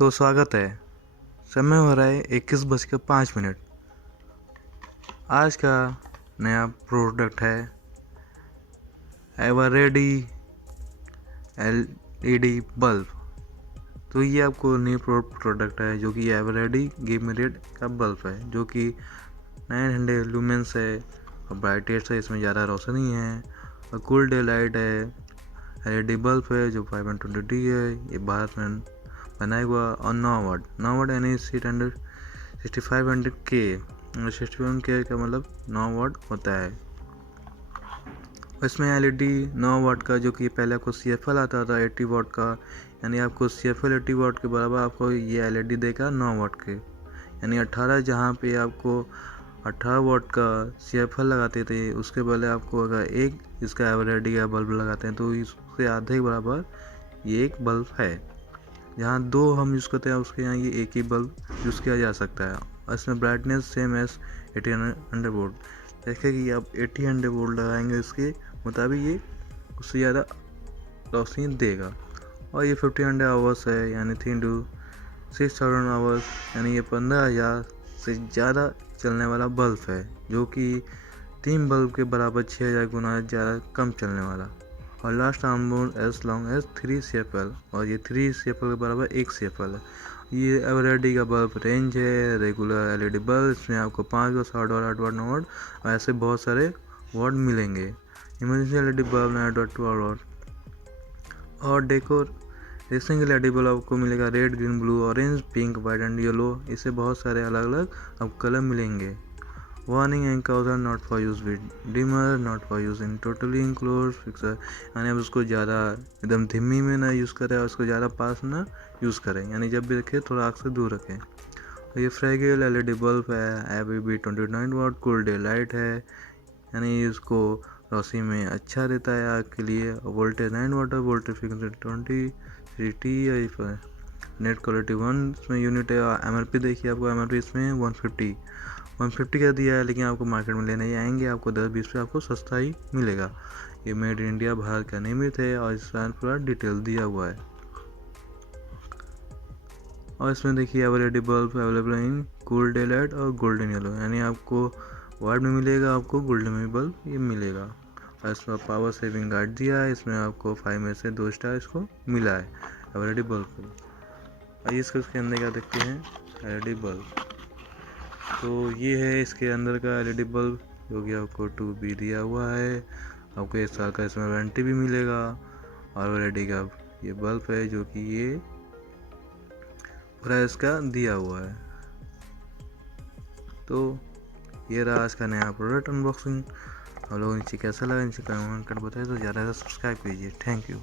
तो स्वागत है। समय हो रहा है 21:05। आज का नया प्रोडक्ट है एवरेडी LED बल्ब। तो ये आपको न्यू प्रोडक्ट है जो कि एवरेडी गेमरेड का बल्ब है, जो कि 900 लूमेंस है और ब्राइटेस्ट है। इसमें ज़्यादा रोशनी है और कूल डे लाइट है। LED बल्ब है जो 520D है। ये भारत में बनाया हुआ और 9 वाट यानी 6500K। 61K का मतलब 9 वाट होता है। इसमें LED 9 वाट का, जो कि पहले आपको CFL आता था 80 वाट का, यानी आपको CFL 80 वाट के बराबर आपको ये LED देगा 9 वाट के, यानी 18। जहाँ पे आपको 18 वाट का CFL लगाते थे, उसके पहले आपको अगर एक इसका एवरेडी का बल्ब लगाते हैं तो इसके आधे के बराबर ये एक बल्ब है। जहाँ दो हम यूज़ करते हैं उसके यहाँ ये एक ही बल्ब यूज़ किया जा सकता है। और इसमें ब्राइटनेस सेम एस 1800 वोल्ट। देखें कि आप 1800 वोल्ट लगाएंगे, इसके मुताबिक ये उससे ज़्यादा रोशनी देगा। और ये 1500 आवर्स है, यानी 3 to 6000 आवर्स, यानी ये 15,000 से ज़्यादा चलने वाला बल्ब है, जो कि 3 बल्ब के बराबर 6000 गुना ज़्यादा कम चलने वाला। और last arm as long as 3 CFL, और ये 3 CFL के बराबर 1 CFL है। ये एवरेडी का बल्ब रेंज है रेगुलर LED बल्ब। इसमें आपको 5 वाट, 7 वाट, 8 वाट, 9 वाट और ऐसे बहुत सारे वाट मिलेंगे। Emergency LED bulb 9 watt, 12 watt. और रेसिंग LED बल्ब आपको मिलेगा red, green, blue, orange, pink, white and yellow. इससे बहुत सारे अलग अलग आपको कलर मिलेंगे। वार्निंग एंकाउजर not for use with dimmer, not for use in totally enclosed fixture, यानी अब उसको ज़्यादा एकदम धीमी में ना यूज़ करें और उसको ज़्यादा पास ना यूज़ करें, यानी जब भी रखें थोड़ा आग से दूर रखें। और ये फ्रेगिल LED बल्ब है, ABB 29 वाट कूल डे लाइट है, यानी इसको रोशनी में अच्छा देता है आग के लिए। वोल्टेज 9 वाट है, वोल्टेज फ्रिक्वेंसी 20 और नेट क्वालिटी 1 इसमें यूनिट है। MRP देखिए, आपको MRP इसमें 150 का दिया है, लेकिन आपको मार्केट में लेने आएंगे आपको 10-20 पे आपको सस्ता ही मिलेगा। ये मेड इन इंडिया भारत का निर्मित है और इसका पूरा डिटेल दिया हुआ है। और इसमें देखिए Eveready bulb available in cool daylight और गोल्डन येलो, यानी आपको वाइट में मिलेगा, आपको गोल्डन में बल्ब ये मिलेगा। और इसमें पावर सेविंग गाइड दिया है। इसमें आपको 5 में से 2 स्टार इसको मिला है एवरेडी बल्ब को। आइए इसके अंदर क्या देखते हैं LED बल्ब। तो ये है इसके अंदर का LED बल्ब, जो कि आपको 2B दिया हुआ है। आपको 1 साल का इसमें वारंटी भी मिलेगा। और LED का ये बल्ब है, जो कि ये पूरा इसका दिया हुआ है। तो ये रहा आज का नया प्रोडक्ट अनबॉक्सिंग। आप लोगों नीचे कैसा लगा नीचे कमेंट कर बताइए। तो ज़्यादा से सब्सक्राइब कीजिए। Thank you.